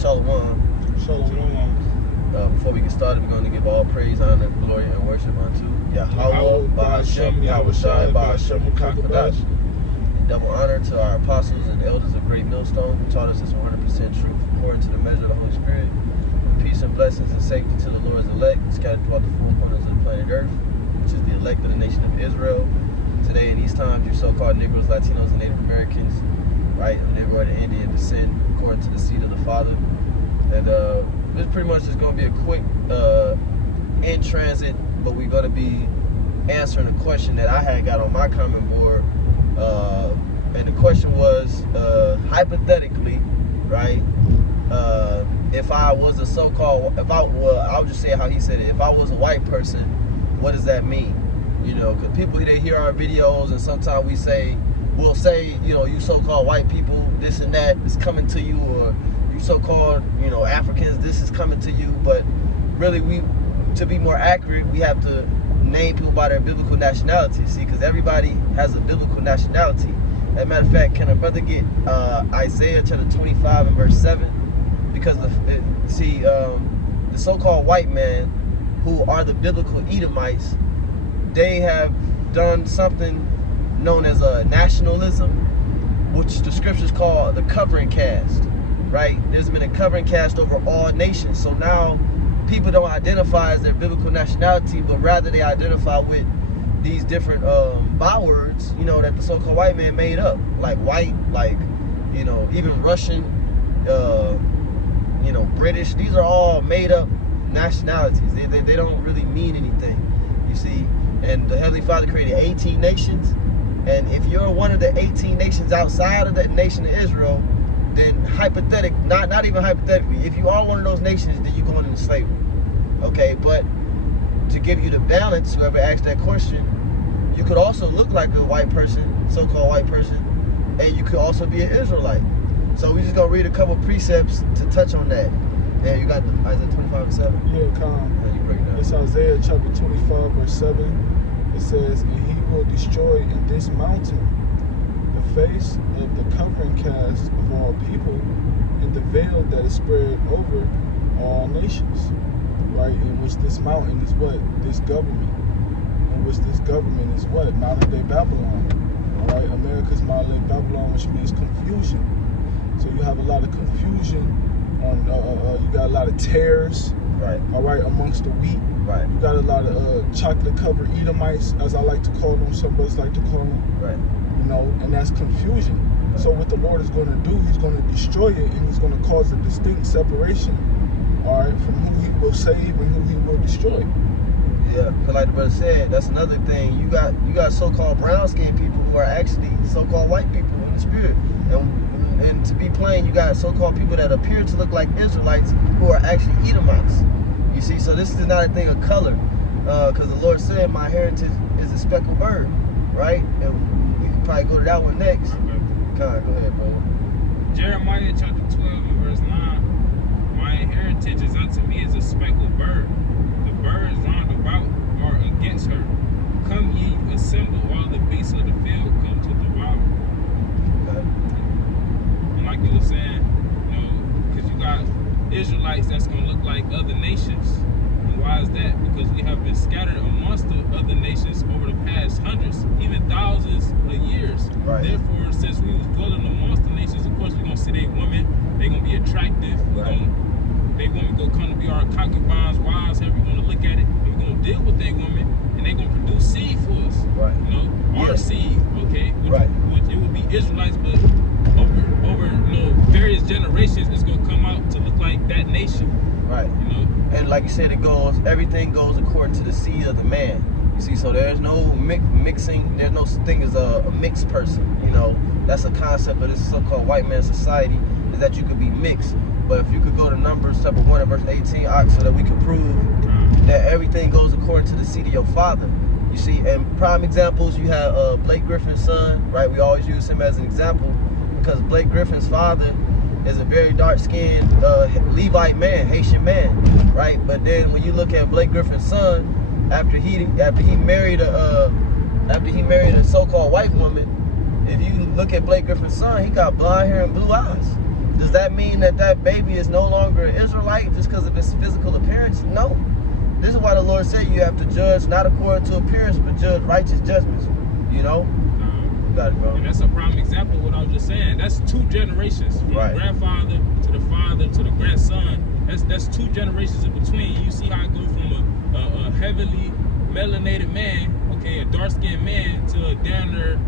Shalom. Before we get started, we're going to give all praise, honor, glory, and worship unto Yahweh, Ba'ashem, Yahweh Shai, Ba'ashem, Kakadash. And double honor to our apostles and elders of Great Millstone who taught us this 100% truth according to the measure of the Holy Spirit. Peace and blessings and safety to the Lord's elect, scattered throughout the four corners of the planet Earth, which is the elect of the nation of Israel. Today, in these times, your so-called Negroes, Latinos, and Native Americans, right, of Negro and Indian descent, according to the seed of the Father. And this pretty much is going to be a quick in transit, but we're going to be answering a question that I had got on my comment board. And the question was, hypothetically, right, if I was a so-called, I'll just say how he said it, if I was a white person, what does that mean? You know, because people, they hear our videos and sometimes we'll say, you know, you so-called white people, this and that is coming to you, or you so-called, you know, Africans, this is coming to you. But really, to be more accurate, we have to name people by their biblical nationality, see, because everybody has a biblical nationality. As a matter of fact, can a brother get Isaiah chapter 25 and verse 7? Because the so-called white man, who are the biblical Edomites, they have done something known as a nationalism, which the scriptures call the covering cast, right? There's been a covering cast over all nations. So now people don't identify as their biblical nationality, but rather they identify with these different bywords, you know, that the so-called white man made up, like white, like, you know, even Russian, you know, British. These are all made up nationalities. They don't really mean anything, you see. And the Heavenly Father created 18 nations. And if you're one of the 18 nations outside of the nation of Israel, then not even hypothetically, if you are one of those nations, then you're going into slavery. Okay, but to give you the balance, whoever asked that question, you could also look like a white person, so-called white person, and you could also be an Israelite. So we're just going to read a couple precepts to touch on that. And you got Isaiah 25 and 7? Yeah, it's Isaiah chapter 25 verse 7. It says, and he will destroy in this mountain the face of the covering cast of all people, and the veil that is spread over all nations. Right? In which this mountain is what? This government. In which this government is what? Modern day Babylon. All right? America's modern day Babylon, which means confusion. So you have a lot of confusion on, you got a lot of tares. Right. All right, amongst the wheat. Right. You got a lot of chocolate-covered Edomites, as I like to call them. Some of us like to call them. Right. You know, and that's confusion. Right. So what the Lord is going to do, He's going to destroy it, and He's going to cause a distinct separation. All right, from who He will save and who He will destroy. Yeah, because like the brother said, that's another thing. You got so-called brown-skinned people who are actually so-called white people in the spirit. And to be plain, you got so-called people that appear to look like Israelites who are actually Edomites. You see, so this is not a thing of color, because the Lord said, my heritage is a speckled bird, right? And we can probably go to that one next. God, go ahead, bro. Jeremiah chapter 12 and verse 9. My heritage is unto me as a speckled bird. The birds round about are against her. Come ye, assemble, all the beasts of the field come to devour. And like you were saying, you know, because you got Israelites that's going to look like other nations. And why is that? Because we have been scattered amongst the other nations over the past hundreds, even thousands of years. Right. Therefore, since we was dwelling amongst the nations, of course, we're going to see their women. They're going to be attractive. They women going to come to be our concubines, wives, however you want to look at it. And we're going to deal with their women, and they're going to produce seed for us. Right. You know, our seed, okay? Which it will be Israelites, but over you know, various generations, it's going to come out to look like that nation. Right. You know? And like you said, everything goes according to the seed of the man. You see, so there's no mixing, there's no such thing as a mixed person. You know, that's a concept of this so-called white man society, is that you could be mixed. But if you could go to Numbers chapter 1 and verse 18, so that we could prove that everything goes according to the seed of your father. You see, and prime examples, you have Blake Griffin's son, right? We always use him as an example because Blake Griffin's father is a very dark-skinned Levite man, Haitian man, right? But then when you look at Blake Griffin's son, after he married a so-called white woman, if you look at Blake Griffin's son, he got blonde hair and blue eyes. The Does that mean that that baby is no longer an Israelite just because of its physical appearance? No. This is why the Lord said you have to judge not according to appearance, but judge righteous judgments. You know? You got it, bro. And that's a prime example of what I was just saying. That's 2 generations. From the grandfather to the father to the grandson. That's 2 generations in between. You see how it goes from a heavily melanated man, okay, a dark-skinned man, to a down there,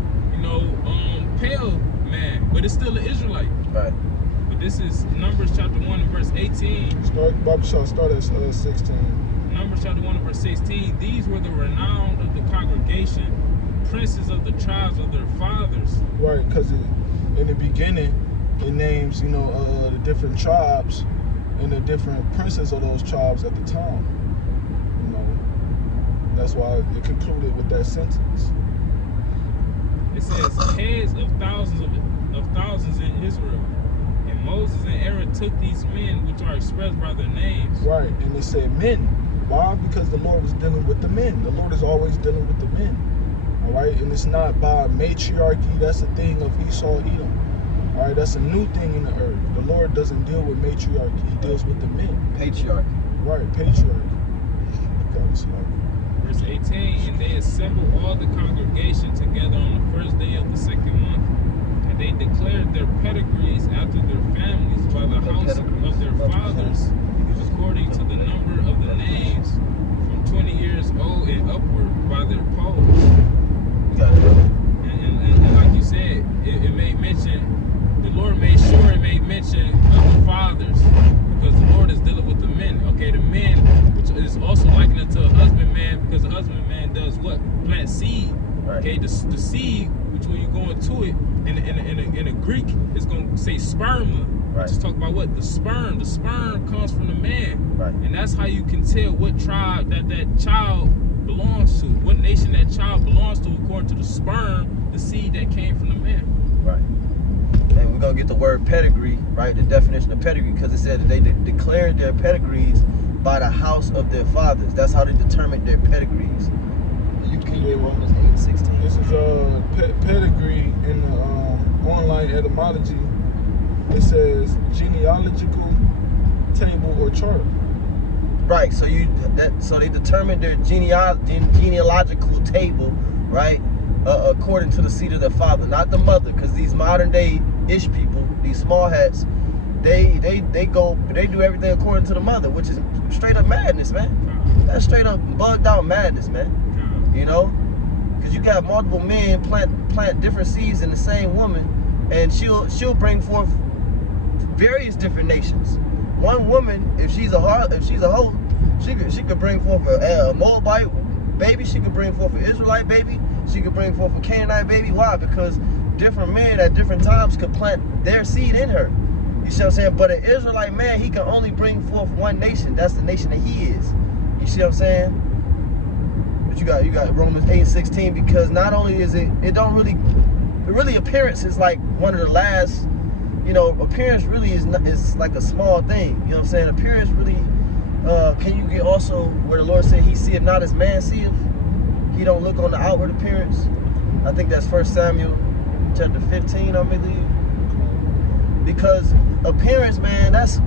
pale man. But it's still an Israelite. Right. But this is Numbers chapter 1 and verse 18. Start at 16. Numbers chapter 1 and verse 16. These were the renowned of the congregation, princes of the tribes of their fathers. Right, because in the beginning, it names, the different tribes and the different princes of those tribes at the time. That's why it concluded with that sentence. It says, heads of thousands in Israel. And Moses and Aaron took these men, which are expressed by their names. Right, and it said men. Why? Because the Lord was dealing with the men. The Lord is always dealing with the men. All right, and it's not by matriarchy. That's a thing of Esau, Edom. All right, that's a new thing in the earth. The Lord doesn't deal with matriarchy. He deals with the men. Patriarchy. Right, patriarchy. Verse 18, and they assembled all the congregation together on the first day of the second month. And they declared their pedigrees after their families by the house of their fathers, according to the number of the names, from 20 years old and upward by their polls. And like you said, it made mention, the Lord made sure it made mention of the fathers, because the Lord is dealing with the men. Okay, the men, which is also likened to a husbandman, because a husbandman does what? Plant seed. Right. Okay, the seed, which when you go into it, in a Greek, it's going to say sperma. Right. Just talk about what? The sperm. The sperm comes from the man. Right. And that's how you can tell what tribe that child belongs to, what nation that child belongs to, according to the sperm, the seed that came from the man. Right. And we're going to get the word pedigree, right? The definition of pedigree, because it said that they declared their pedigrees by the house of their fathers. That's how they determined their pedigrees. You can get Romans 8:16. This is pedigree in the online etymology. It says genealogical table or chart. Right. So they determined their genealogical table, right? According to the seed of their father, not the mother, because these modern day ish people, these small hats, they do everything according to the mother, which is straight up madness, man. That's straight up bugged out madness, man. Because you got multiple men plant different seeds in the same woman, and she'll bring forth various different nations. One woman, if she's a hoe, she could bring forth a Moabite baby. She could bring forth an Israelite baby. She could bring forth a Canaanite baby. Why? Because different men at different times could plant their seed in her. You see what I'm saying? But an Israelite man, he can only bring forth one nation. That's the nation that he is. You see what I'm saying? But you got Romans 8:16, because not only is it really appearance is like one of the last, appearance really is like a small thing. You know what I'm saying? Appearance really, can you get also where the Lord said he seeth not as man seeth? He don't look on the outward appearance. I think that's 1 Samuel chapter 15, I believe. Because appearance, man, that's,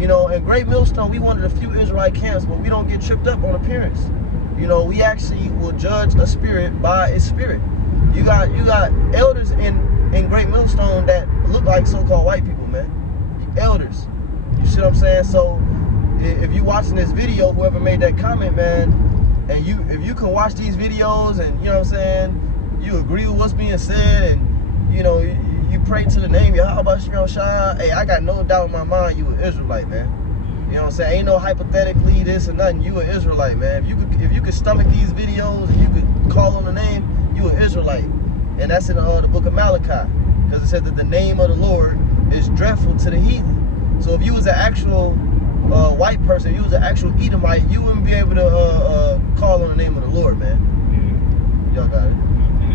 in Great Millstone, we one of the few Israelite camps, but we don't get tripped up on appearance. We actually will judge a spirit by its spirit. You got elders in Great Millstone that look like so-called white people, man. Elders. You see what I'm saying? So if you watching this video, whoever made that comment, man, and if you can watch these videos and, you know what I'm saying, you agree with what's being said, and, you pray to the name Yahweh Shai, hey, I got no doubt in my mind you an Israelite, man. You know what I'm saying? Ain't no hypothetically this or nothing. You an Israelite, man. If you could stomach these videos and you could call on the name, you an Israelite. And that's in the book of Malachi. Because it said that the name of the Lord is dreadful to the heathen. So if you was an actual white person, if you was an actual Edomite, you wouldn't be able to call on the name of the Lord, man. Y'all got it.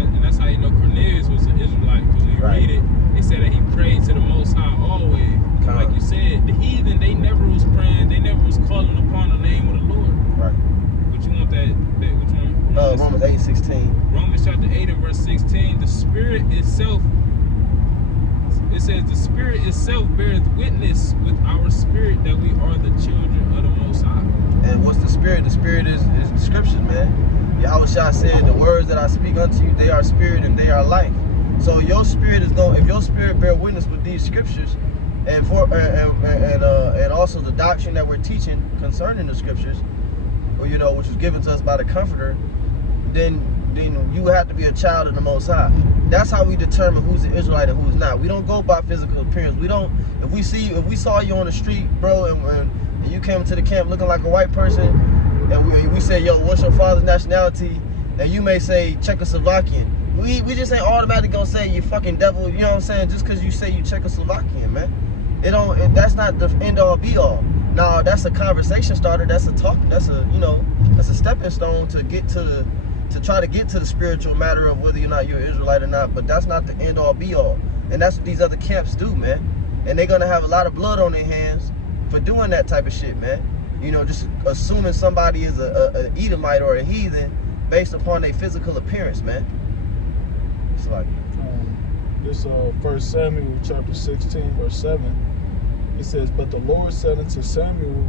And that's how you know Cornelius was an Israelite. Because when you read it, it said that he prayed to the Most High always. Like you said, the heathen, they never was praying, they never was calling upon the name of the Lord. Right. But you want that which one? Romans 8:16. Romans chapter 8 and verse 16. The Spirit itself, it It says, the Spirit itself beareth witness with our spirit that we are the children of the Most High. And what's the Spirit? The Spirit is the scriptures, man. Yahweh Shah said, the words that I speak unto you, they are spirit and they are life. So your spirit is going, if your spirit bear witness with these scriptures, and also the doctrine that we're teaching concerning the scriptures, or which was given to us by the Comforter, then you have to be a child of the Most High. That's how we determine who's an Israelite and who's not. We don't go by physical appearance. We don't. If we saw you on the street, bro, and you came to the camp looking like a white person, and we say, yo, what's your father's nationality? And you may say Czechoslovakian. We just ain't automatically gonna say you fucking devil. You know what I'm saying? Just because you say you Czechoslovakian, man. That's not the end all be all. Now that's a conversation starter. That's a talk. That's a stepping stone to get to try to get to the spiritual matter of whether or not you're an Israelite or not. But that's not the end all be all. And that's what these other camps do, man. And they're gonna have a lot of blood on their hands for doing that type of shit, man. Just assuming somebody is an Edomite or a heathen based upon their physical appearance, man. It's like this 1 Samuel chapter 16 verse 7. It says, but the Lord said unto Samuel,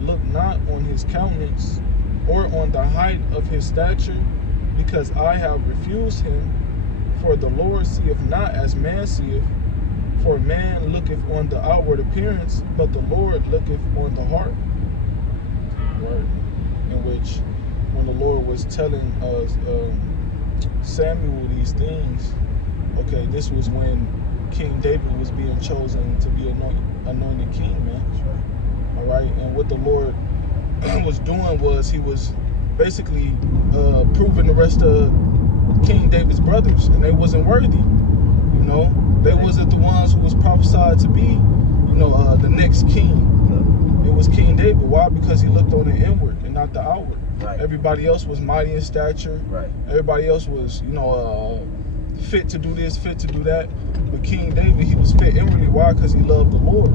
look not on his countenance or on the height of his stature, because I have refused him. For the Lord seeth not as man seeth. For man looketh on the outward appearance, but the Lord looketh on the heart. Right. In which, when the Lord was telling us Samuel these things, okay, this was when King David was being chosen to be anointed king, man. Right. All right, and what the Lord was doing was he was basically proving the rest of King David's brothers, and they wasn't worthy. They wasn't the ones who was prophesied to be, the next king. It was King David. Why? Because he looked on the inward and not the outward. Right. Everybody else was mighty in stature. Right. Everybody else was, fit to do this, fit to do that. But King David, he was fit inwardly. Why? Because he loved the Lord.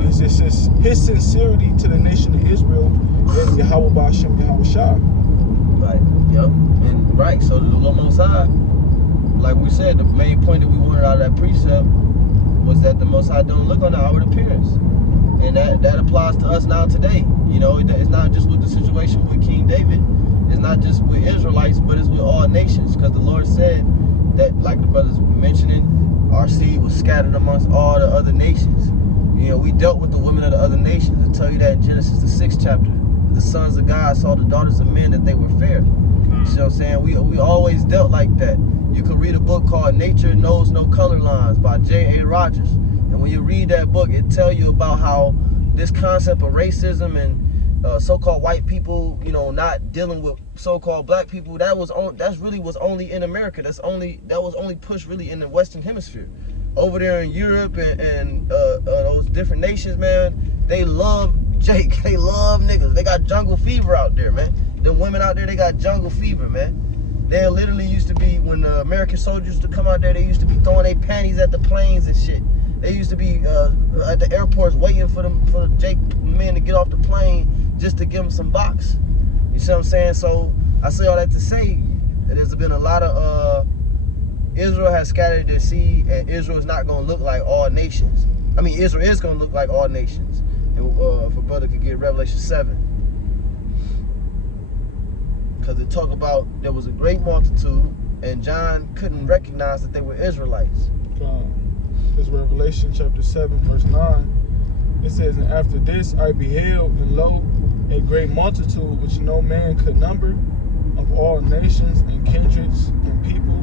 It's his sincerity to the nation of Israel and Yahweh Ba'ashem Yahweh Shah. Right. Yep. And right. So the Lord Most High, like we said, the main point that we wanted out of that precept was that the Most High don't look on the outward appearance. And that applies to us now today. It's not just with the situation with King David. It's not just with Israelites, but it's with all nations. Because the Lord said that, like the brothers were mentioning, our seed was scattered amongst all the other nations. We dealt with the women of the other nations. I tell you that in Genesis, the 6th chapter. The sons of God saw the daughters of men that they were fair. You see what I'm saying? We always dealt like that. You could read a book called Nature Knows No Color Lines by J.A. Rogers. And when you read that book, it tells you about how this concept of racism and so-called white people, not dealing with so-called black people, that really was only in America. That was only pushed really in the Western Hemisphere. Over there in Europe and those different nations, man, they love Jake. They love niggas. They got jungle fever out there, man. The women out there, they got jungle fever, man. They literally used to be, when the American soldiers used to come out there, they used to be throwing their panties at the planes and shit. They used to be at the airports waiting for the Jake men to get off the plane just to give them some box. You see what I'm saying? So I say all that to say that there's been a lot of Israel has scattered their seed, and Israel is not going to look like all nations. I mean, Israel is going to look like all nations. And if a brother could get Revelation 7. Because it talk about there was a great multitude, and John couldn't recognize that they were Israelites. This Revelation chapter 7 verse 9. It says, and after this I beheld, and lo, a great multitude which no man could number, of all nations and kindreds and people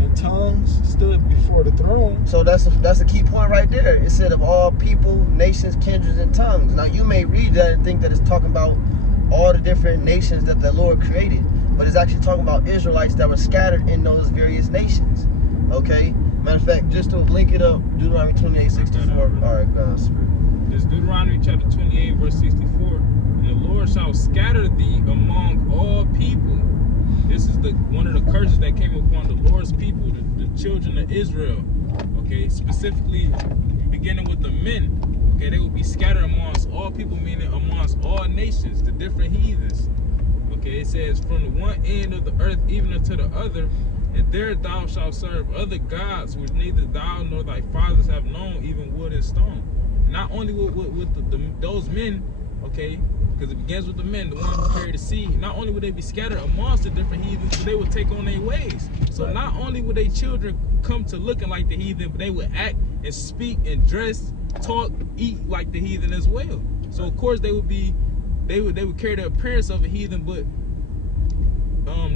and tongues, stood before the throne. So that's a key point right there. It said of all people, nations, kindreds, and tongues. Now you may read that and think that it's talking about all the different nations that the Lord created, but it's actually talking about Israelites that were scattered in those various nations. Okay? Matter of fact, just to link it up, Deuteronomy 28:64. All right, God's Spirit. This Deuteronomy chapter 28, verse 64. And the Lord shall scatter thee among all people. This is one of the curses that came upon the Lord's people, the children of Israel. Okay, specifically beginning with the men. Okay, they will be scattered amongst all people, meaning amongst all nations, the different heathens. Okay, it says from the one end of the earth even unto the other, And there thou shalt serve other gods which neither thou nor thy fathers have known, even wood and stone. Not only with those men, okay, because it begins with the men, the ones who carry the seed. Not only would they be scattered amongst the different heathens, but they would take on their ways. So Right. not only would their children come to looking like the heathen, but they would act and speak and dress, talk, eat like the heathen as well. So of course they would carry the appearance of a heathen, but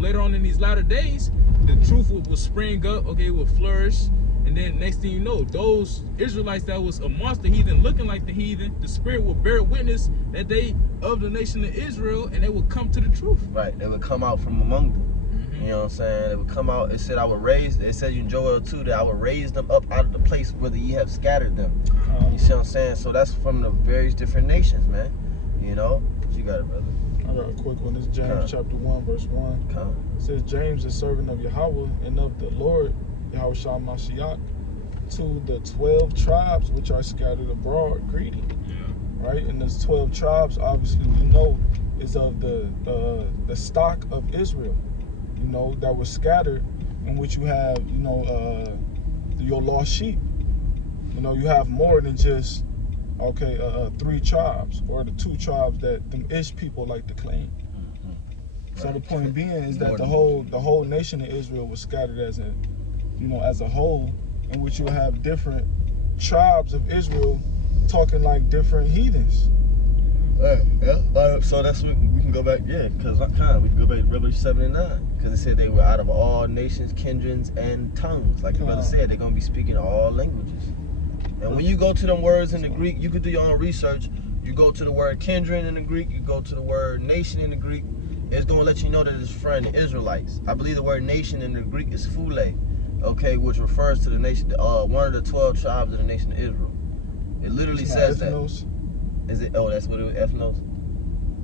later on in these latter days, the truth will spring up, okay, it will flourish. And then next thing you know, those Israelites that was amongst the heathen, looking like the heathen, the Spirit will bear witness that they of the nation of Israel, and they will come to the truth. Right, they would come out from among them. Mm-hmm. You know what I'm saying? They would come out. It said, it said in Joel 2 that I would raise them up out of the place where ye have scattered them. You see what I'm saying? So that's from the various different nations, man. You know? You got it, brother. I got a quick one. This is James chapter 1, verse 1. It says, James, the servant of Yahweh and of the Lord, Yahweh Shah Mashiach, to the 12 tribes which are scattered abroad, greeting. Yeah. Right? And those 12 tribes, obviously, we know, is of the stock of Israel, you know, that was scattered, in which you have, you know, your lost sheep. You know, you have more than just, okay, 3 tribes, or the 2 tribes that them Ish people like to claim. So the point being is that the whole nation of Israel was scattered as a, you know, as a whole, in which you have different tribes of Israel talking like different heathens. Yeah. So that's what we can go back. Yeah, because we can go back to Revelation 7 and 9, because it said they were out of all nations, kindreds, and tongues. Like the brother said, they're gonna be speaking all languages. And when you go to them words in the Greek, you could do your own research. You go to the word kindred in the Greek, you go to the word nation in the Greek. It's gonna let you know that it's referring to Israelites. I believe the word nation in the Greek is phule, okay, which refers to the nation, one of the 12 tribes of the nation of Israel. It literally says ethnos. That. Is it? Oh, that's what it was, ethnos.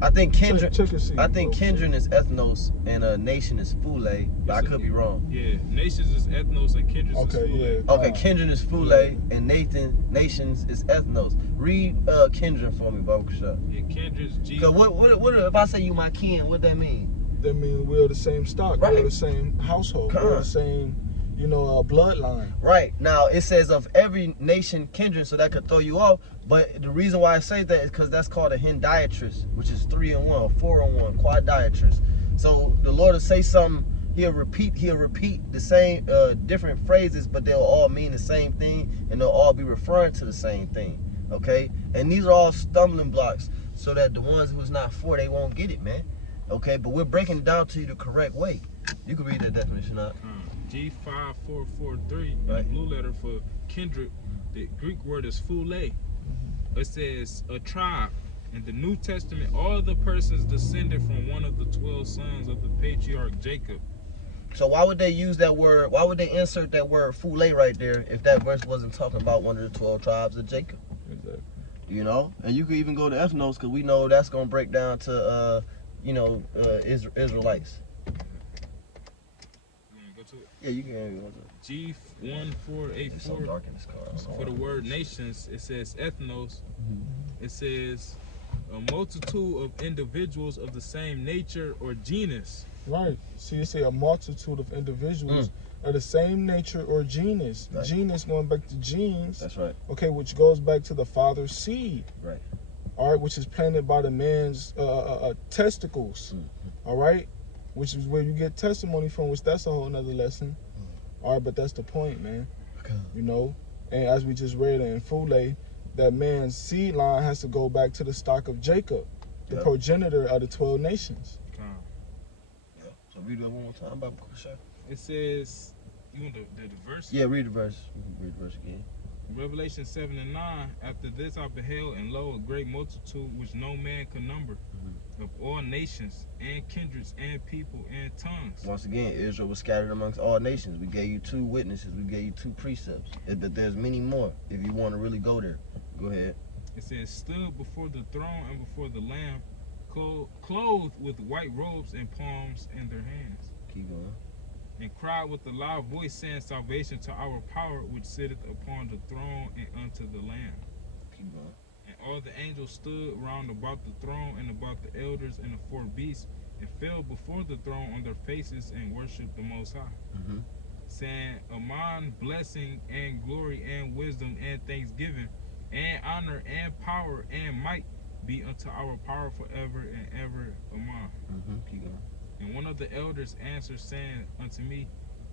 I think kindred. Kindred is ethnos, and a nation is phule. But I could be wrong. Yeah, nations is ethnos and kindred is phule. Yeah. Okay, kindred is phule, and nations is ethnos. Read kindred for me, Baba Kasha. Yeah, kindred is G. Cause what if I say you my kin? What that mean? That means we're the same stock. Right. We're the same household. We're the same, you know, bloodline. Right. Now, it says of every nation kindred, so that could throw you off. But the reason why I say that is because that's called a hendiatrist, which is 3 in 1, 4 in 1, quadiatrist. So the Lord will say something, he'll repeat the same different phrases, but they'll all mean the same thing, and they'll all be referring to the same thing. Okay? And these are all stumbling blocks so that the ones who's not for, they won't get it, man. Okay, but we're breaking it down to you the correct way. You can read that definition out. G5443, the blue letter for kindred, the Greek word is phule. It says a tribe. In the New Testament, all the persons descended from one of the 12 sons of the patriarch Jacob. So why would they use that word? Why would they insert that word phule right there if that verse wasn't talking about one of the 12 tribes of Jacob? Exactly. You know, and you could even go to ethnos, because we know that's gonna break down to Israelites. Go to it. Yeah, you can. G1484 So dark in this car. for the word nations, it says ethnos. It says a multitude of individuals of the same nature or genus. Right. See, you say a multitude of individuals of the same nature or genus. Right. Genus going back to genes. That's right. Okay, which goes back to the father's seed. Right. All right, which is planted by the man's testicles. All right, which is where you get testimony from, which that's a whole nother lesson. All right, but that's the point, man. Okay. You know, and as we just read in Phule, that man's seed line has to go back to the stock of Jacob, the progenitor of the 12 nations. Yeah. So read that one more time, Baba Kasha. It says, you want the verse? Yeah, read the verse. We can read the verse again. Revelation 7 and 9, after this I beheld, and lo, a great multitude which no man could number, of all nations, and kindreds, and people, and tongues. Once again, Israel was scattered amongst all nations. We gave you 2 witnesses. We gave you 2 precepts. But there's many more if you want to really go there. Go ahead. It says, stood before the throne and before the Lamb, clothed with white robes and palms in their hands. Keep going. And cried with a loud voice, saying, salvation to our power which sitteth upon the throne and unto the Lamb. Keep going. And all the angels stood round about the throne and about the elders and the 4 beasts, and fell before the throne on their faces and worshiped the Most High, saying, Amen, blessing and glory and wisdom and thanksgiving and honor and power and might be unto our power forever and ever. Amen. Keep going. And one of the elders answered, saying unto me,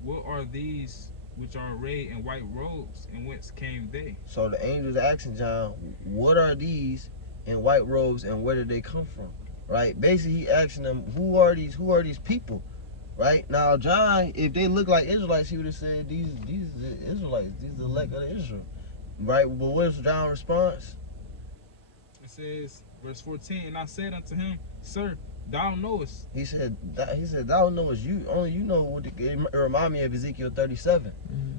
What are these which are arrayed in white robes, and whence came they? So the angels asking John, what are these in white robes, and where did they come from? Right? Basically, he asking them, who are these people? Right? Now, John, if they look like Israelites, he would have said, these are the Israelites, these are the elect of Israel. Right? But what is John's response? It says, verse 14, and I said unto him, Sir, thou knowest. He said, thou knowest, only you know what it remind me of Ezekiel 37.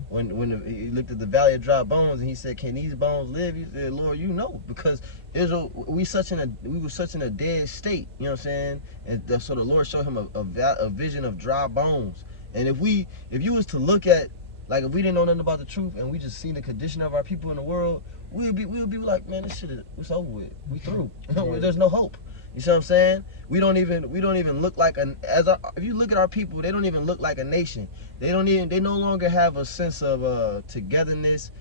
When he looked at the valley of dry bones and he said, can these bones live? He said, Lord, you know, because Israel, we were such in a dead state, you know what I'm saying? And so the Lord showed him a vision of dry bones. And if you was to look at, like, if we didn't know nothing about the truth and we just seen the condition of our people in the world, we'll be like, man, this shit it's over with. We through. There's no hope. You see what I'm saying? We don't even look like if you look at our people, they don't even look like a nation. They no longer have a sense of togetherness,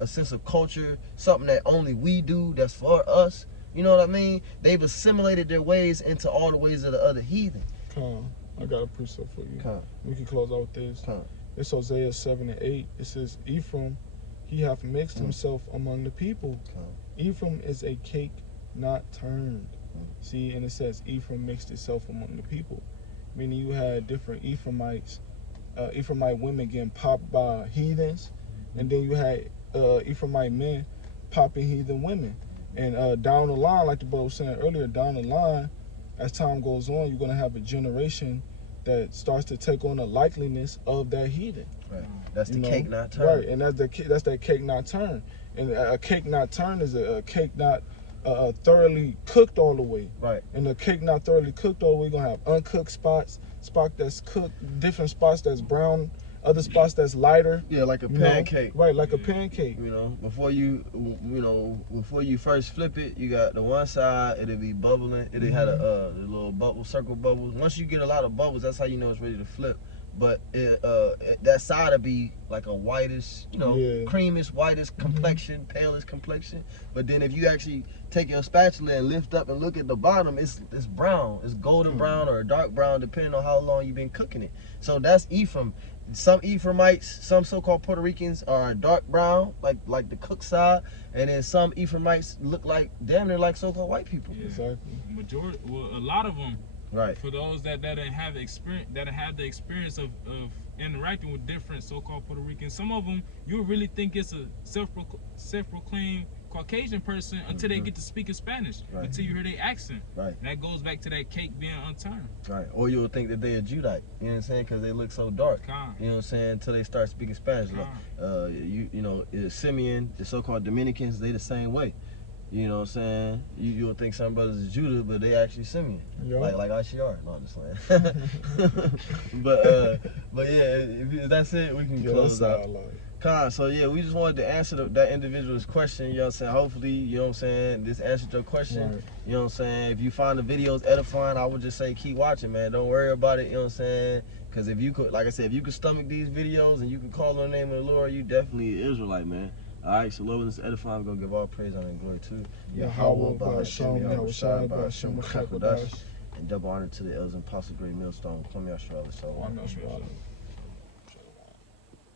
a sense of culture, something that only we do, that's for us. You know what I mean? They've assimilated their ways into all the ways of the other heathen. I got a precept for you. Come. We can close out with this. It's Hosea 7:8. It says, Ephraim, he hath mixed himself among the people. Ephraim is a cake not turned. See, and it says Ephraim mixed itself among the people, meaning you had different Ephraimite women getting popped by heathens, and then you had Ephraimite men popping heathen women. And down the line, like the brother was saying earlier, down the line, as time goes on, you're gonna have a generation that starts to take on the likeliness of that heathen. Right. That's the cake not turned. Right, and that's that cake not turned. And a cake not turned is a cake not thoroughly cooked all the way. Right. And the cake not thoroughly cooked all the way, you're gonna have uncooked spots, spot that's cooked, different spots that's brown, other spots that's lighter. Yeah, like a pancake. Right, like a pancake. You know, before you first flip it, you got the one side, it'll be bubbling. It'll have the little circle bubbles. Once you get a lot of bubbles, that's how you know it's ready to flip. But that side will be like a whitish, creamish, whitish complexion, palest complexion. But then if you actually take your spatula and lift up and look at the bottom, it's brown. It's golden brown or dark brown, depending on how long you've been cooking it. So that's Ephraim. Some Ephraimites, some so-called Puerto Ricans are dark brown, like the cooked side, and then some Ephraimites look like damn near like so-called white people. Yeah. Exactly. A lot of them. Right. For those that have the experience of interacting with different so-called Puerto Ricans, some of them you really think it's a self-proclaimed Caucasian person until they get to speak in Spanish. Right. Until you hear their accent. Right. And that goes back to that cake being unturned. Right. Or you'll think that they're Judite. You know what I'm saying? Because they look so dark. You know what I'm saying? Until they start speaking Spanish. Like, Simeon, the so-called Dominicans, they the same way. You know what I'm saying? You'll think some brothers is Judah, but they actually Simeon. Yep. Like ICR. No, I'm just saying. but yeah, if that's it, we can close out. So yeah, we just wanted to answer that individual's question, you know what I'm saying? Hopefully, you know what I'm saying, this answered your question. Right. You know what I'm saying? If you find the videos edifying, I would just say keep watching, man. Don't worry about it, you know what I'm saying? Because if you could, like I said, if you could stomach these videos and you can call on the name of the Lord, you definitely an Israelite, man. Alright, so Lord, this edifying, we're going to give all praise, honor, and glory to Yahweh, Ba'ashem, Yahushua, Ba'ashem, and double honor to the elders and apostles, great millstone, Kwame Yashua,